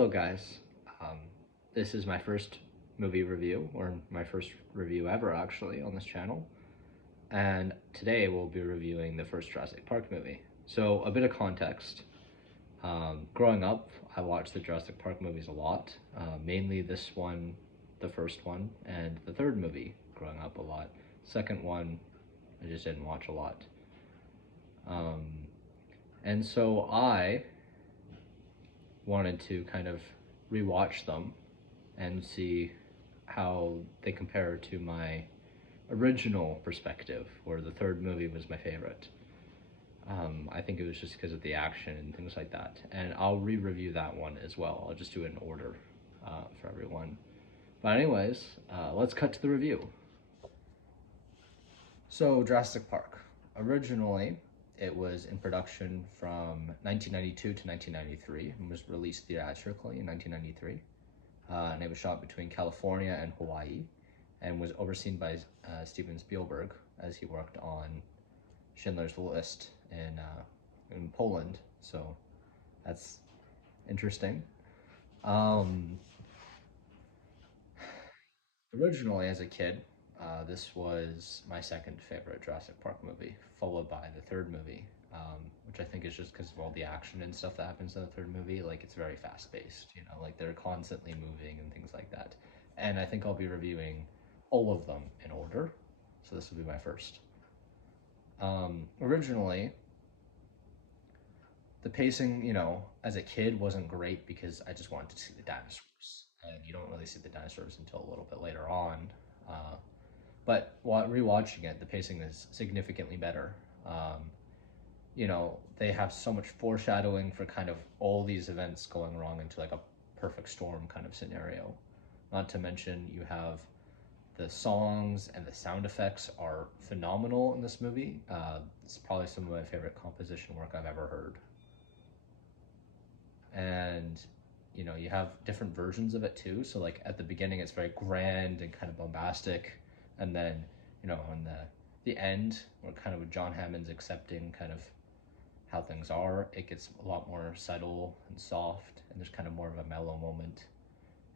Hello guys, um, this is my first movie review, or my first review ever actually on this channel, and today we'll be reviewing the first Jurassic Park movie. So a bit of context, growing up I watched the Jurassic Park movies a lot, mainly this one, the first one, and the third movie growing up a lot. Second one I just didn't watch a lot. And so I wanted to kind of rewatch them and see how they compare to my original perspective, where the third movie was my favorite. I think it was just because of the action and things like that. And I'll re-review that one as well. I'll just do it in order for everyone. But anyways, let's cut to the review. So Jurassic Park. Originally, it was in production from 1992 to 1993 and was released theatrically in 1993. And it was shot between California and Hawaii and was overseen by Steven Spielberg as he worked on Schindler's List in Poland. So that's interesting. Originally, as a kid, this was my second favorite Jurassic Park movie, followed by the third movie, which I think is just because of all the action and stuff that happens in the third movie. Like, it's very fast-paced, you know, like they're constantly moving and things like that. And I think I'll be reviewing all of them in order, so this will be my first. Originally, the pacing, you know, as a kid wasn't great because I just wanted to see the dinosaurs. And you don't really see the dinosaurs until a little bit later on. Uh, but while rewatching it, the pacing is significantly better. You know, they have so much foreshadowing for kind of all these events going wrong into like a perfect storm kind of scenario. Not to mention, you have the songs and the sound effects are phenomenal in this movie. It's probably some of my favorite composition work I've ever heard. And you know, you have different versions of it too. So like at the beginning it's very grand and kind of bombastic, and then, you know, in the end, where kind of with John Hammond's accepting kind of how things are, it gets a lot more subtle and soft, and there's kind of more of a mellow moment.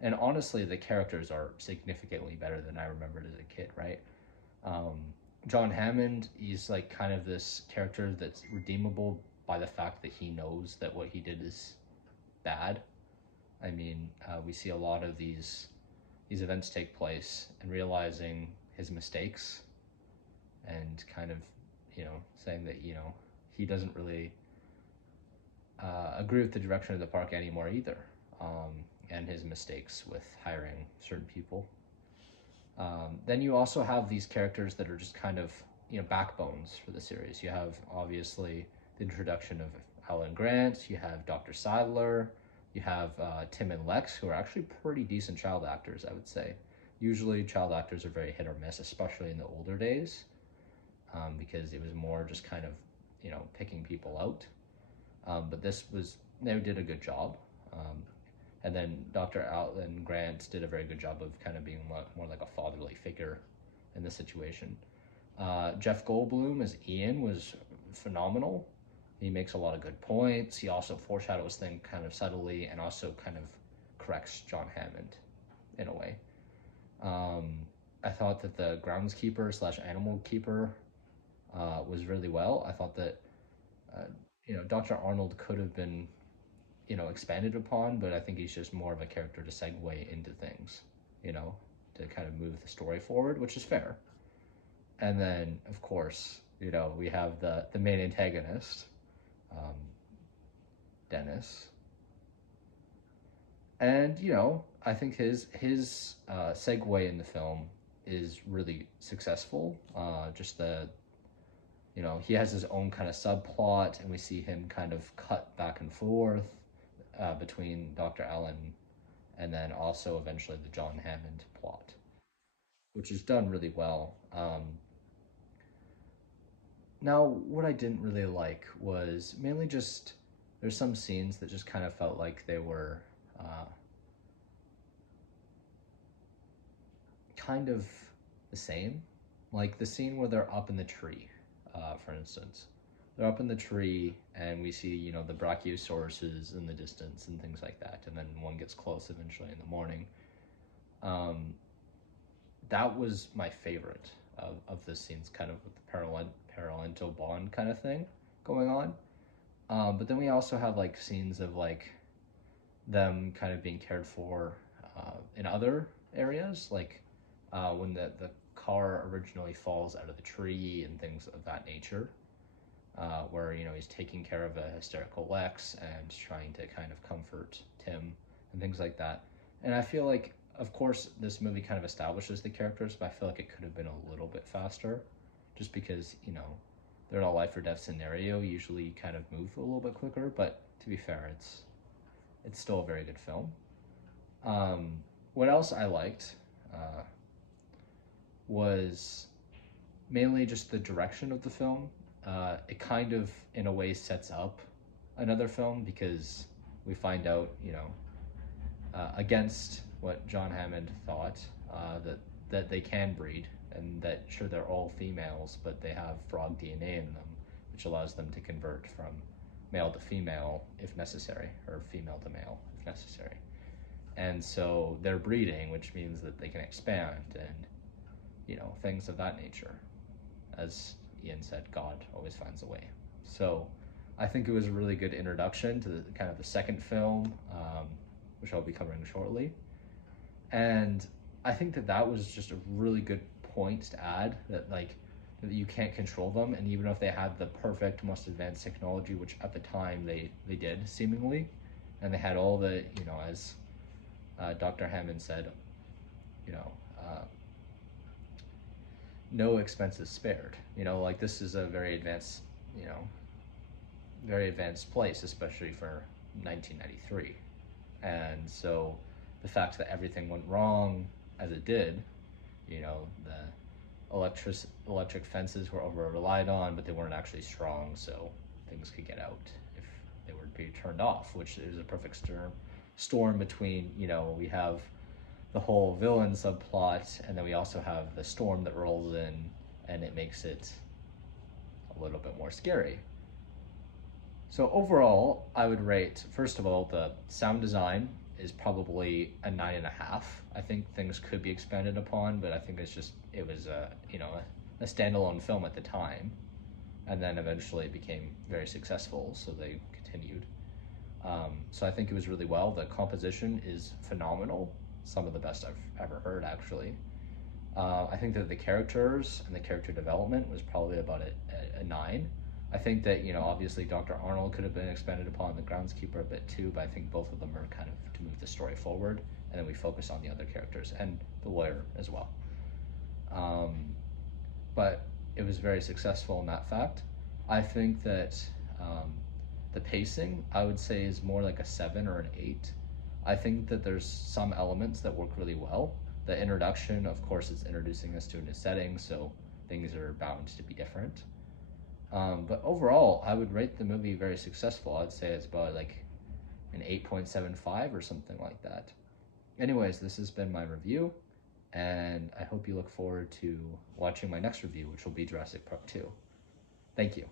And honestly, the characters are significantly better than I remembered as a kid, right? um, John Hammond, he's like kind of this character that's redeemable by the fact that he knows that what he did is bad. I mean, we see a lot of these events take place, and realizing his mistakes, and kind of, you know, saying that, you know, he doesn't really agree with the direction of the park anymore either, and his mistakes with hiring certain people. Then you also have these characters that are just kind of, you know, backbones for the series. You have obviously the introduction of Alan Grant, you have Dr. Sadler, you have Tim and Lex, who are actually pretty decent child actors, I would say. Usually child actors are very hit or miss, especially in the older days, because it was more just kind of, you know, picking people out. But they did a good job. And then Dr. Alan Grant did a very good job of kind of being more like a fatherly figure in the situation. Jeff Goldblum as Ian was phenomenal. He makes a lot of good points. He also foreshadows things kind of subtly, and also kind of corrects John Hammond in a way. I thought that the groundskeeper slash animal keeper was really well. I thought that, you know, Dr. Arnold could have been, you know, expanded upon, but I think he's just more of a character to segue into things, you know, to kind of move the story forward, which is fair. And then, of course, you know, we have the main antagonist, Dennis. And, you know, I think his segue in the film is really successful. Just you know, he has his own kind of subplot, and we see him kind of cut back and forth between Dr. Allen and then also eventually the John Hammond plot, which is done really well. Now, what I didn't really like was mainly just there's some scenes that just kind of felt like they were kind of the same. Like the scene where they're up in the tree, for instance. they're up in the tree, and we see, you know, the brachiosauruses in the distance and things like that. And then one gets close eventually in the morning. Um, that was my favorite of the scenes, kind of with the parental bond kind of thing going on. But then we also have like scenes of like them kind of being cared for in other areas, like when the car originally falls out of the tree and things of that nature, where, you know, he's taking care of a hysterical Lex and trying to kind of comfort Tim and things like that. And I feel like, of course, this movie kind of establishes the characters, but I feel like it could have been a little bit faster, just because, you know, they're in a life or death scenario. Usually, kind of move a little bit quicker. But to be fair, it's still a very good film. Um, what else I liked was mainly just the direction of the film. It kind of, in a way, sets up another film, because we find out, you know, against what John Hammond thought, that they can breed, and that sure, they're all females, but they have frog DNA in them, which allows them to convert from male to female if necessary, or female to male if necessary. And so they're breeding, which means that they can expand and, you know, things of that nature. As Ian said, God always finds a way. So I think it was a really good introduction to the kind of the second film, which I'll be covering shortly. And I think that that was just a really good point to add, that like, that you can't control them, and even if they had the perfect, most advanced technology, which at the time they did seemingly, and they had all the, you know, as Dr. Hammond said, you know, no expenses spared. You know, like, this is a very advanced, you know, very advanced place, especially for 1993. And so the fact that everything went wrong as it did, you know, the electric fences were over relied on, but they weren't actually strong, so things could get out if they were to be turned off, which is a perfect storm between, you know, we have the whole villain subplot, and then we also have the storm that rolls in, and it makes it a little bit more scary. So overall, I would rate, first of all, the sound design is probably a 9.5. I think things could be expanded upon, but I think it was a, you know, a standalone film at the time, and then eventually it became very successful, so they continued. So I think it was really well. The composition is phenomenal, some of the best I've ever heard, actually. I think that the characters and the character development was probably about a 9. I think that, you know, obviously Dr. Arnold could have been expanded upon, the groundskeeper a bit too, but I think both of them are kind of to move the story forward, and then we focus on the other characters and the lawyer as well. But it was very successful in that fact. I think that the pacing, I would say, is more like a 7 or an 8. I think that there's some elements that work really well. The introduction, of course, is introducing us to a new setting, so things are bound to be different. But overall, I would rate the movie very successful. I'd say it's about like an 8.75 or something like that. Anyways, this has been my review, and I hope you look forward to watching my next review, which will be Jurassic Park 2. Thank you.